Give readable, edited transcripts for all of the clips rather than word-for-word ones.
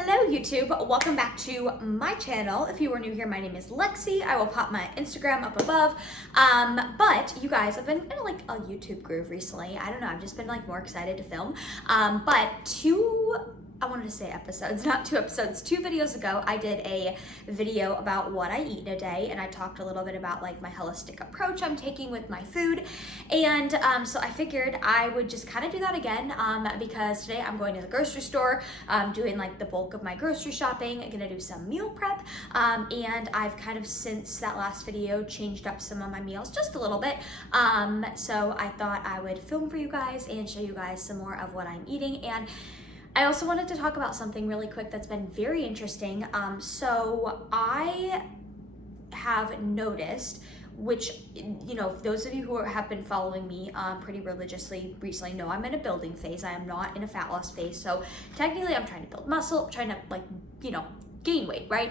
Hello YouTube, welcome back to my channel. If you are new here, my name is Lexie. I will pop my Instagram up above. But you guys, I've been in like a YouTube groove recently. I don't know, I've just been like more excited to film. I wanted to say episodes, not 2 episodes. 2 videos ago, I did a video about what I eat in a day, and I talked a little bit about like my holistic approach I'm taking with my food. And so I figured I would just kind of do that again because today I'm going to the grocery store, doing like the bulk of my grocery shopping. I'm gonna do some meal prep, and I've kind of since that last video changed up some of my meals just a little bit. So I thought I would film for you guys and show you guys some more of what I'm eating. And I also wanted to talk about something really quick that's been very interesting. So I have noticed, which, you know, those of you who have been following me pretty religiously recently know I'm in a building phase. I am not in a fat loss phase. So technically I'm trying to build muscle, trying to like, you know, gain weight, right?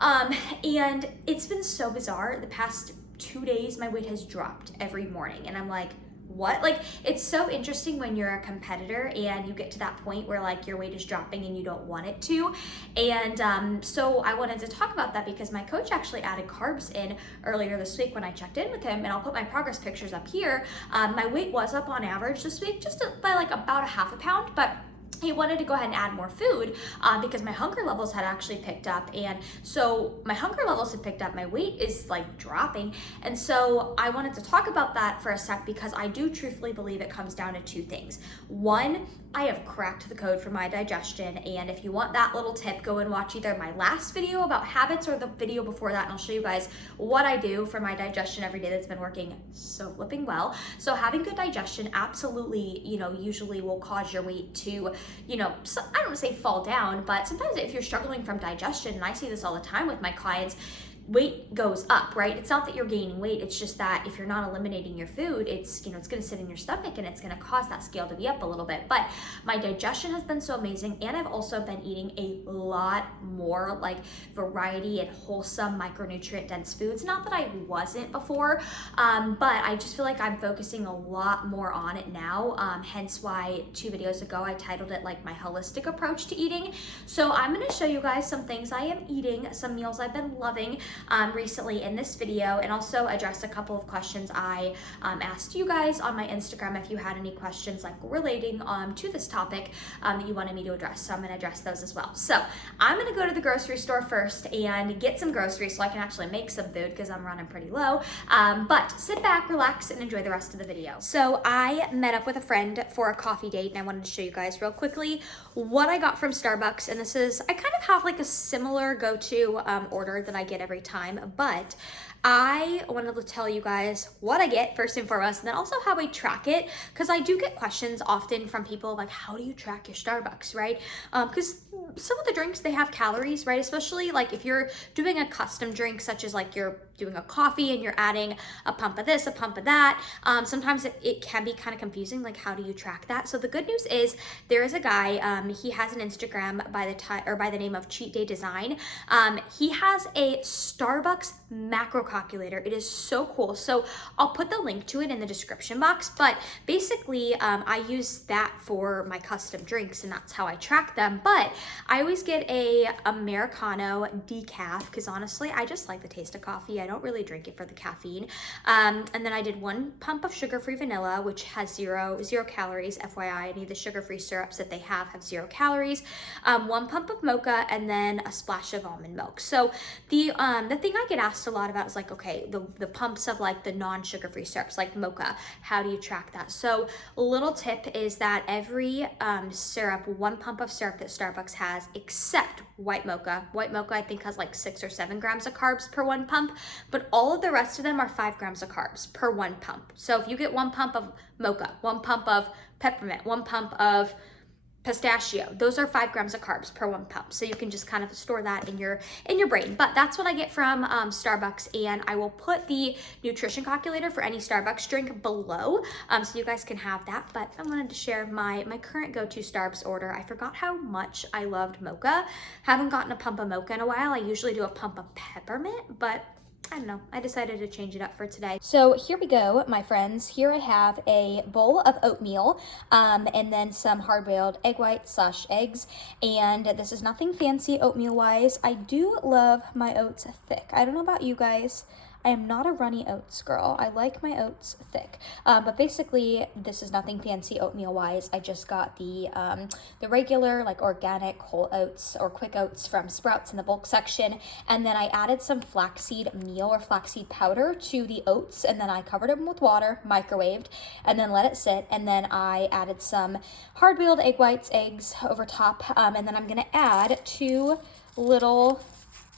And it's been so bizarre. The past 2 days, my weight has dropped every morning. And I'm like, what? Like, it's so interesting when you're a competitor and you get to that point where like your weight is dropping and you don't want it to. And so I wanted to talk about that because my coach actually added carbs in earlier this week when I checked in with him, and I'll put my progress pictures up here. My weight was up on average this week, just by like about a half a pound, but he wanted to go ahead and add more food because my hunger levels had actually picked up. And so my hunger levels had picked up, my weight is like dropping. And so I wanted to talk about that for a sec because I do truthfully believe it comes down to 2 things. One, I have cracked the code for my digestion. And if you want that little tip, go and watch either my last video about habits or the video before that, and I'll show you guys what I do for my digestion every day that's been working so flipping well. So having good digestion absolutely, you know, usually will cause your weight to, you know, so I don't want to say fall down, but sometimes if you're struggling from digestion, and I see this all the time with my clients, weight goes up, right? It's not that you're gaining weight, it's just that if you're not eliminating your food, it's, you know, it's going to sit in your stomach and it's going to cause that scale to be up a little bit. But my digestion has been so amazing, and I've also been eating a lot more like variety and wholesome micronutrient dense foods. Not that I wasn't before, but I just feel like I'm focusing a lot more on it now, hence why 2 videos ago I titled it like my holistic approach to eating. So I'm going to show you guys some things I am eating, some meals I've been loving recently in this video, and also address a couple of questions I asked you guys on my Instagram if you had any questions like relating to this topic that you wanted me to address. So I'm going to address those as well. So I'm going to go to the grocery store first and get some groceries so I can actually make some food because I'm running pretty low. But sit back, relax, and enjoy the rest of the video. So I met up with a friend for a coffee date, and I wanted to show you guys real quickly what I got from Starbucks. And this is, I kind of have like a similar go-to order that I get every time, but I wanted to tell you guys what I get first and foremost, and then also how I track it, because I do get questions often from people like, how do you track your Starbucks, right? Because some of the drinks, they have calories, right? Especially like if you're doing a custom drink, such as like you're doing a coffee and you're adding a pump of this, a pump of that. Sometimes it can be kind of confusing, like how do you track that? So the good news is there is a guy, he has an Instagram by the name of Cheat Day Design. He has a Starbucks macro calculator. It is so cool. So I'll put the link to it in the description box, but basically I use that for my custom drinks, and that's how I track them. But I always get a Americano decaf because honestly, I just like the taste of coffee. I don't really drink it for the caffeine. And then I did 1 pump of sugar-free vanilla, which has zero calories. FYI, any of the sugar-free syrups that they have 0 calories. 1 pump of mocha, and then a splash of almond milk. So the thing I get asked a lot about is like, okay, the pumps of like the non-sugar-free syrups like mocha, how do you track that? So a little tip is that every syrup, 1 pump of syrup that Starbucks has, except white mocha I think has like 6 or 7 grams of carbs per 1 pump, but all of the rest of them are 5 grams of carbs per 1 pump. So if you get 1 pump of mocha, 1 pump of peppermint, 1 pump of pistachio, those are 5 grams of carbs per 1 pump. So you can just kind of store that in your brain. But that's what I get from Starbucks, and I will put the nutrition calculator for any Starbucks drink below, so you guys can have that. But I wanted to share my current go-to Starbucks order. I forgot how much I loved mocha. Haven't gotten a pump of mocha in a while. I usually do a pump of peppermint, but I don't know, I decided to change it up for today. So here we go, my friends. Here I have a bowl of oatmeal, and then some hard-boiled egg whites / eggs, and this is nothing fancy oatmeal-wise. I do love my oats thick. I don't know about you guys. I am not a runny oats girl. I like my oats thick, but basically this is nothing fancy oatmeal wise. I just got the regular like organic whole oats or quick oats from Sprouts in the bulk section, and then I added some flaxseed meal or flaxseed powder to the oats, and then I covered them with water, microwaved, and then let it sit, and then I added some hard-boiled egg whites, eggs over top, and then I'm gonna add 2 little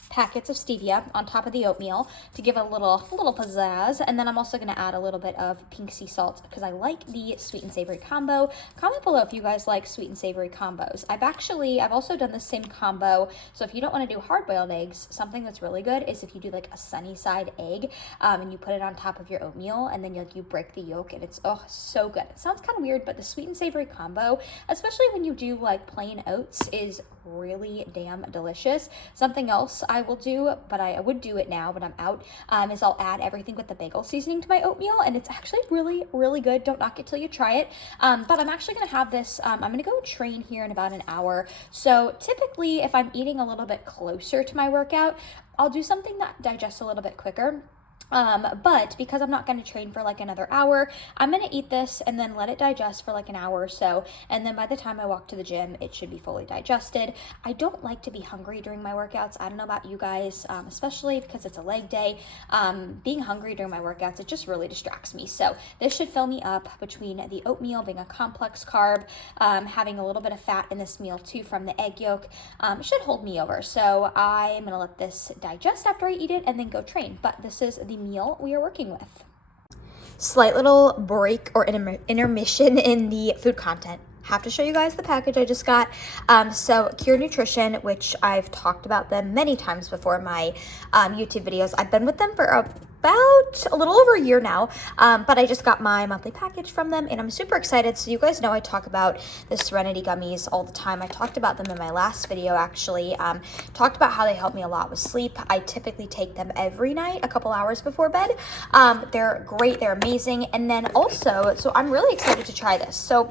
packets of stevia on top of the oatmeal to give a little pizzazz, and then I'm also going to add a little bit of pink sea salt because I like the sweet and savory combo. Comment below if you guys like sweet and savory combos. I've also done the same combo, so if you don't want to do hard-boiled eggs, something that's really good is if you do like a sunny side egg, and you put it on top of your oatmeal, and then you break the yolk, and it's so good. It sounds kind of weird, but the sweet and savory combo, especially when you do like plain oats, is really damn delicious. Something else I will do, but I would do it now, but I'm out, is I'll add everything with the bagel seasoning to my oatmeal, and it's actually really good. Don't knock it till you try it. But I'm actually gonna have this, I'm gonna go train here in about an hour. So typically if I'm eating a little bit closer to my workout, I'll do something that digests a little bit quicker. But because I'm not going to train for like another hour, I'm going to eat this and then let it digest for like an hour or so. And then by the time I walk to the gym, it should be fully digested. I don't like to be hungry during my workouts. I don't know about you guys, especially because it's a leg day. Being hungry during my workouts, it just really distracts me. So this should fill me up between the oatmeal being a complex carb, having a little bit of fat in this meal too from the egg yolk. It should hold me over. So I'm going to let this digest after I eat it and then go train. But this is the meal we are working with. Slight little break or intermission in the food content. Have to show you guys the package I just got. So Cure Nutrition, which I've talked about them many times before in my YouTube videos. I've been with them for about a little over a year now, but I just got my monthly package from them and I'm super excited. So you guys know I talk about the Serenity gummies all the time. I talked about them in my last video actually. Talked about how they help me a lot with sleep. I typically take them every night, a couple hours before bed. They're great, they're amazing. And then also, so I'm really excited to try this. So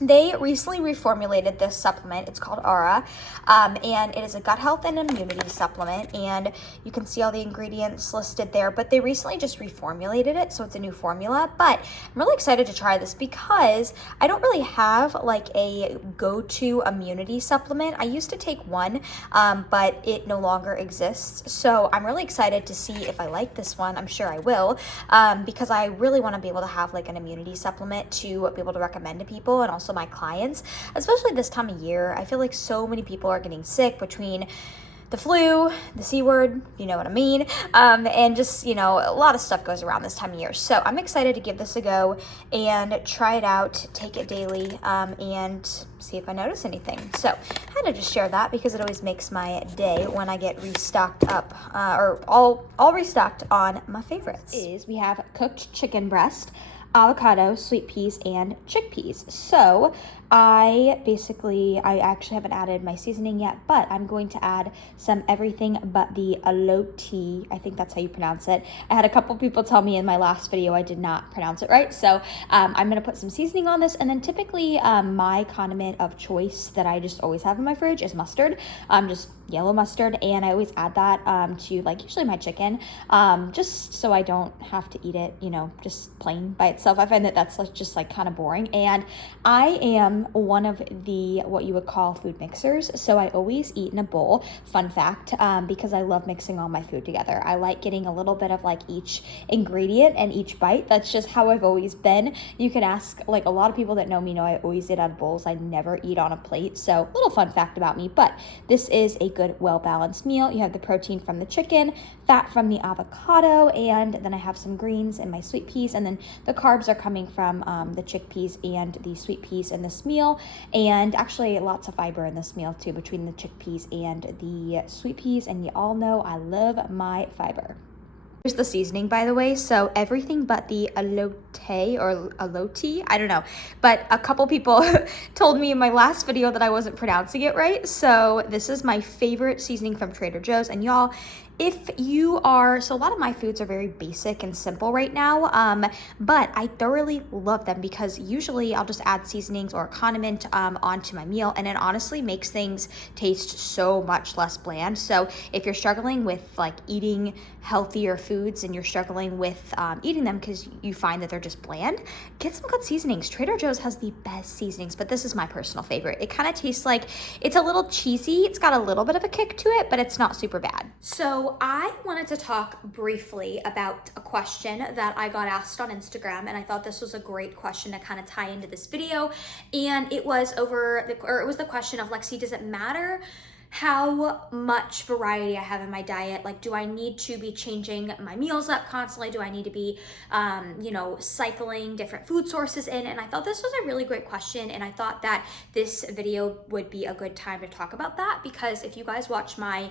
they recently reformulated this supplement. It's called Aura, and it is a gut health and immunity supplement, and you can see all the ingredients listed there, but they recently just reformulated it, so it's a new formula. But I'm really excited to try this because I don't really have like a go-to immunity supplement. I used to take one, but it no longer exists, so I'm really excited to see if I like this one. I'm sure I will, because I really want to be able to have like an immunity supplement to be able to recommend to people and also my clients, especially this time of year. I feel like so many people are getting sick between the flu, the C word, you know what I mean, and just, you know, a lot of stuff goes around this time of year. So I'm excited to give this a go and try it out, take it daily, and see if I notice anything. So I had to just share that because it always makes my day when I get restocked up, or all restocked on my favorites. We have cooked chicken breast, avocado, sweet peas, and chickpeas. So I actually haven't added my seasoning yet, but I'm going to add some everything but the elote. I think that's how you pronounce it. I had a couple people tell me in my last video I did not pronounce it right. So I'm going to put some seasoning on this, and then typically my condiment of choice that I just always have in my fridge is mustard, just yellow mustard, and I always add that to like usually my chicken, just so I don't have to eat it, you know, just plain by itself. I find that that's just like kind of boring, and I am one of the what you would call food mixers, so I always eat in a bowl. Fun fact, because I love mixing all my food together. I like getting a little bit of like each ingredient and each bite. That's just how I've always been. You can ask like a lot of people that know me know I always eat out of bowls. I never eat on a plate. So little fun fact about me, but this is a good, well-balanced meal. You have the protein from the chicken, fat from the avocado, and then I have some greens and my sweet peas, and then the carbs are coming from the chickpeas and the sweet peas in this meal, and actually lots of fiber in this meal too between the chickpeas and the sweet peas, and you all know I love my fiber. Here's the seasoning, by the way. So everything but the elote or elote, I don't know. But a couple people told me in my last video that I wasn't pronouncing it right. So this is my favorite seasoning from Trader Joe's. And y'all, if you are, so a lot of my foods are very basic and simple right now, but I thoroughly love them because usually I'll just add seasonings or a condiment onto my meal, and it honestly makes things taste so much less bland. So if you're struggling with like eating healthier foods and you're struggling with eating them because you find that they're just bland, get some good seasonings. Trader Joe's has the best seasonings, but this is my personal favorite. It kind of tastes like, it's a little cheesy. It's got a little bit of a kick to it, but it's not super bad. So I wanted to talk briefly about a question that I got asked on Instagram, and I thought this was a great question to kind of tie into this video. And it was the question of, Lexie, does it matter how much variety I have in my diet? Like, do I need to be changing my meals up constantly? Do I need to be, cycling different food sources in? And I thought this was a really great question, and I thought that this video would be a good time to talk about that, because if you guys watch my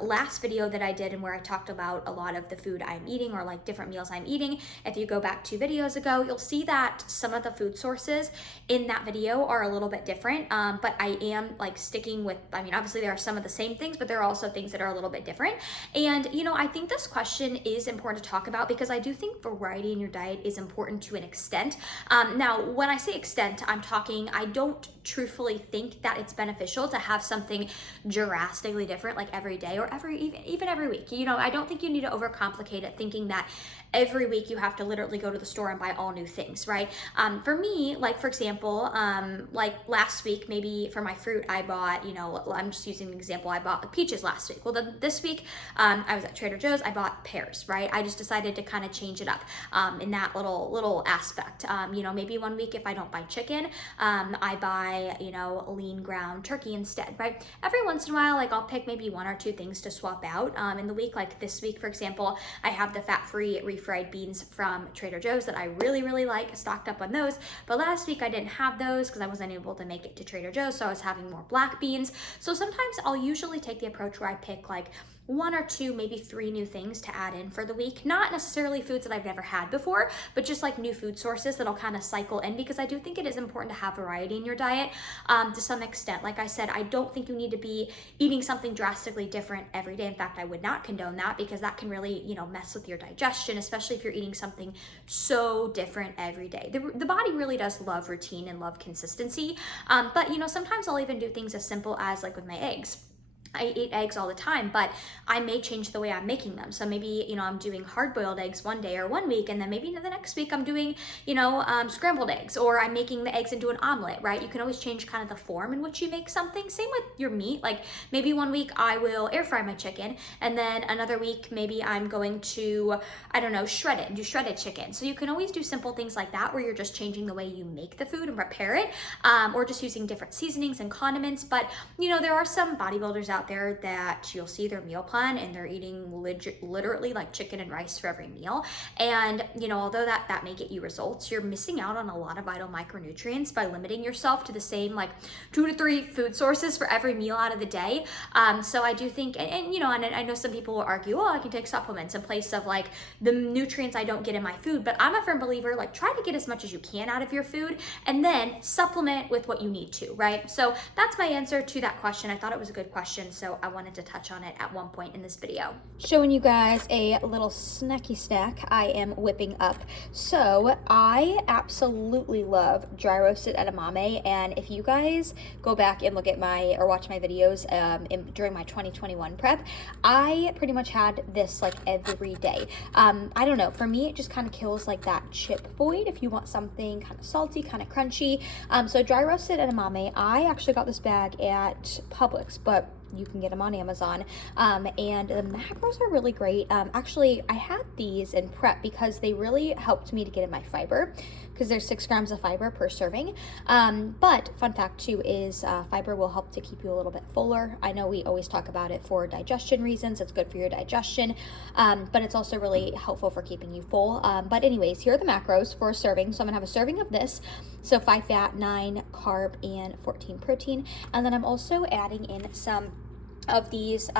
last video that I did and where I talked about a lot of the food I'm eating, or like different meals I'm eating, if you go back 2 videos ago, you'll see that some of the food sources in that video are a little bit different, but I am like sticking with, obviously there are some of the same things, but there are also things that are a little bit different. And I think this question is important to talk about because I do think variety in your diet is important to an extent. Now, when I say extent, I don't truthfully think that it's beneficial to have something drastically different like every day or even every week. I don't think you need to overcomplicate it, thinking that every week you have to literally go to the store and buy all new things, right? For me, like for example, like last week, maybe for my fruit, I bought, I'm just using an example, I bought peaches last week. Well, then this week, I was at Trader Joe's, I bought pears, right? I just decided to kind of change it up in that little aspect. Maybe one week if I don't buy chicken, I buy, lean ground turkey instead, right? Every once in a while, like I'll pick maybe 1 or 2 things to swap out in the week. Like this week, for example, I have the fat-free refried beans from Trader Joe's that I really, really like, stocked up on those. But last week I didn't have those because I wasn't able to make it to Trader Joe's, so I was having more black beans. So sometimes I'll usually take the approach where I pick like 1 or 2, maybe 3 new things to add in for the week. Not necessarily foods that I've never had before, but just like new food sources that I'll kind of cycle in, because I do think it is important to have variety in your diet to some extent. Like I said, I don't think you need to be eating something drastically different every day. In fact, I would not condone that, because that can really, mess with your digestion, especially if you're eating something so different every day. The body really does love routine and love consistency. But sometimes I'll even do things as simple as like with my eggs. I eat eggs all the time, but I may change the way I'm making them. So maybe, I'm doing hard-boiled eggs one day or one week, and then maybe the next week I'm doing, scrambled eggs, or I'm making the eggs into an omelet, right? You can always change kind of the form in which you make something. Same with your meat. Like maybe one week I will air fry my chicken, and then another week maybe I'm going to, do shredded chicken. So you can always do simple things like that where you're just changing the way you make the food and prepare it, or just using different seasonings and condiments. But, there are some bodybuilders out there that you'll see their meal plan and they're eating literally like chicken and rice for every meal. And, although that may get you results, you're missing out on a lot of vital micronutrients by limiting yourself to the same like 2 to 3 food sources for every meal out of the day. So I do think, and I know some people will argue, I can take supplements in place of like the nutrients I don't get in my food, but I'm a firm believer, like try to get as much as you can out of your food and then supplement with what you need to, right? So that's my answer to that question. I thought it was a good question, so I wanted to touch on it at one point in this video. Showing you guys a little snacky snack I am whipping up. So I absolutely love dry roasted edamame, and if you guys go back and look at or watch my videos during my 2021 prep, I pretty much had this like every day. I don't know, for me it just kind of kills like that chip void if you want something kind of salty, kind of crunchy. So dry roasted edamame, I actually got this bag at Publix, but you can get them on Amazon, and the macros are really great. Actually, I had these in prep because they really helped me to get in my fiber, because there's 6 grams of fiber per serving. But fun fact too is fiber will help to keep you a little bit fuller. I know we always talk about it for digestion reasons. It's good for your digestion, but it's also really helpful for keeping you full. But anyways, here are the macros for a serving. So I'm gonna have a serving of this. So 5 fat, 9 carb, and 14 protein. And then I'm also adding in some of these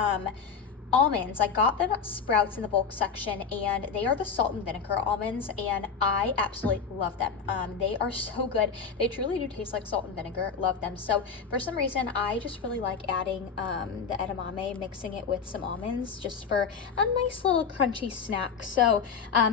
almonds. I got them at Sprouts in the bulk section, and they are the salt and vinegar almonds, and I absolutely love them. They are so good. They truly do taste like salt and vinegar. Love them. So for some reason, I just really like adding the edamame, mixing it with some almonds just for a nice little crunchy snack. So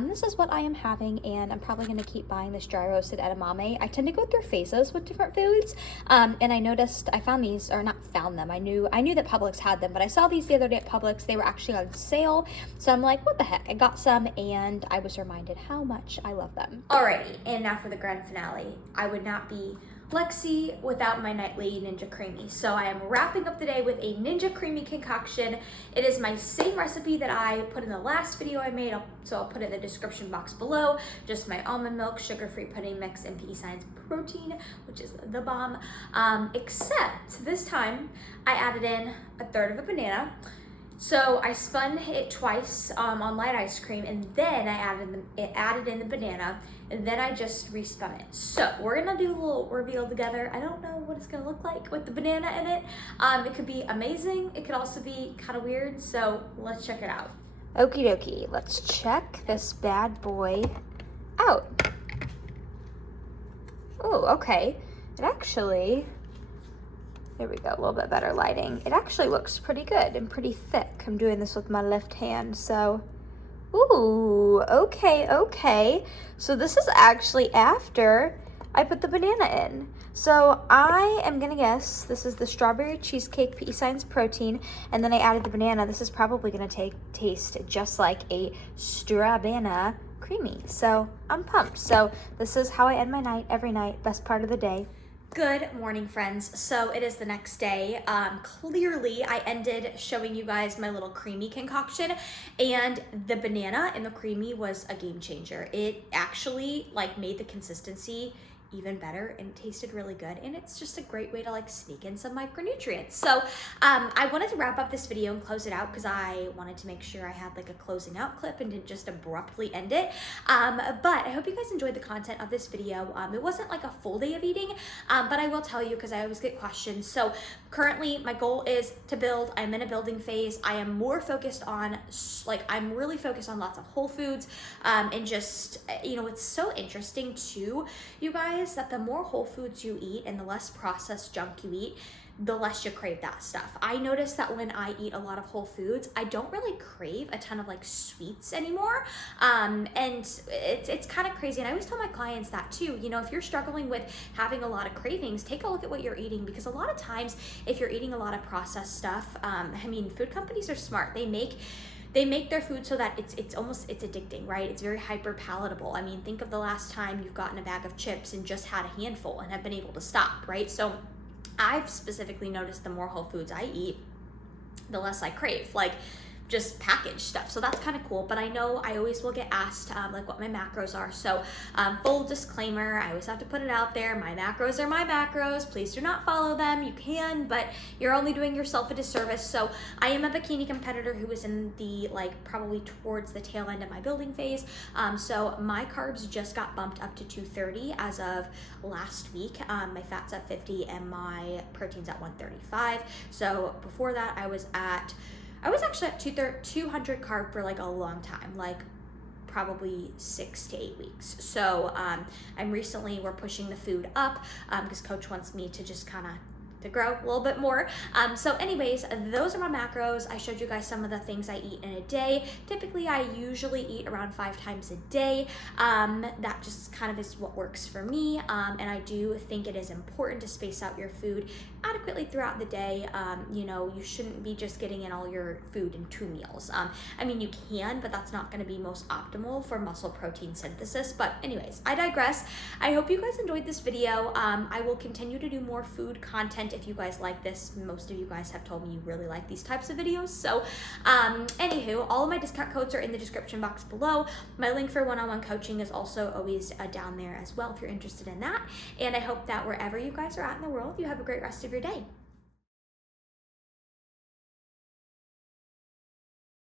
this is what I am having, and I'm probably going to keep buying this dry roasted edamame. I tend to go through phases with different foods, and I noticed I found these, or not found them, I knew that Publix had them, but I saw these the other day at Publix. They were actually on sale, so I'm like, what the heck? I got some, and I was reminded how much I love them. Alrighty, and now for the grand finale. I would not be Lexie without my nightly Ninja CREAMI. So I am wrapping up the day with a Ninja CREAMI concoction. It is my same recipe that I put in the last video I made, so I'll put it in the description box below. Just my almond milk, sugar-free pudding mix, and PESCIENCE protein, which is the bomb. Except this time I added in a third of a banana. So I spun it twice on light ice cream, and then I added in the banana, and then I just respun it. So we're gonna do a little reveal together. I don't know what it's gonna look like with the banana in it. It could be amazing. It could also be kind of weird. So let's check it out. Okie dokie, let's check this bad boy out. Oh, okay. It actually, there we go, a little bit better lighting. It actually looks pretty good and pretty thick. I'm doing this with my left hand, so, ooh, okay. So this is actually after I put the banana in. So I am gonna guess this is the strawberry cheesecake PESCIENCE protein, and then I added the banana. This is probably gonna taste just like a strawbanana CREAMI. So I'm pumped. So this is how I end my night every night, best part of the day. Good morning, friends. So it is the next day. Clearly I ended showing you guys my little CREAMI concoction, and the banana in the CREAMI was a game changer. It actually like made the consistency even better, and it tasted really good, and it's just a great way to like sneak in some micronutrients. So I wanted to wrap up this video and close it out because I wanted to make sure I had like a closing out clip and didn't just abruptly end it. But I hope you guys enjoyed the content of this video. It wasn't like a full day of eating, but I will tell you because I always get questions. So currently my goal is to build. I'm in a building phase. I am more focused on I'm really focused on lots of whole foods, and just, you know, it's so interesting too, you guys, that the more whole foods you eat and the less processed junk you eat, the less you crave that stuff. I notice that when I eat a lot of whole foods, I don't really crave a ton of like sweets anymore. And it's kind of crazy. And I always tell my clients that too. You know, if you're struggling with having a lot of cravings, take a look at what you're eating, because a lot of times if you're eating a lot of processed stuff, I mean, food companies are smart. They make their food so that it's addicting, right? It's very hyper palatable. I mean, think of the last time you've gotten a bag of chips and just had a handful and have been able to stop, right? So I've specifically noticed the more whole foods I eat, the less I crave, like just packaged stuff. So that's kind of cool. But I know I always will get asked like what my macros are. So full disclaimer, I always have to put it out there. My macros are my macros. Please do not follow them. You can, but you're only doing yourself a disservice. So I am a bikini competitor who is in the probably towards the tail end of my building phase. So my carbs just got bumped up to 230 as of last week. My fat's at 50 and my protein's at 135. So before that I was actually at 200 carb for like a long time, like probably 6 to 8 weeks. So we're pushing the food up because coach wants me to just kind of to grow a little bit more. So anyways, those are my macros. I showed you guys some of the things I eat in a day. Typically I usually eat around 5 times a day. That just kind of is what works for me. And I do think it is important to space out your food adequately throughout the day. You know, you shouldn't be just getting in all your food in 2 meals. I mean, you can, but that's not going to be most optimal for muscle protein synthesis. But anyways, I digress. I hope you guys enjoyed this video. I will continue to do more food content if you guys like this. Most of you guys have told me you really like these types of videos. So anywho, all of my discount codes are in the description box below. My link for one-on-one coaching is also always down there as well if you're interested in that. And I hope that wherever you guys are at in the world, you have a great rest of your day.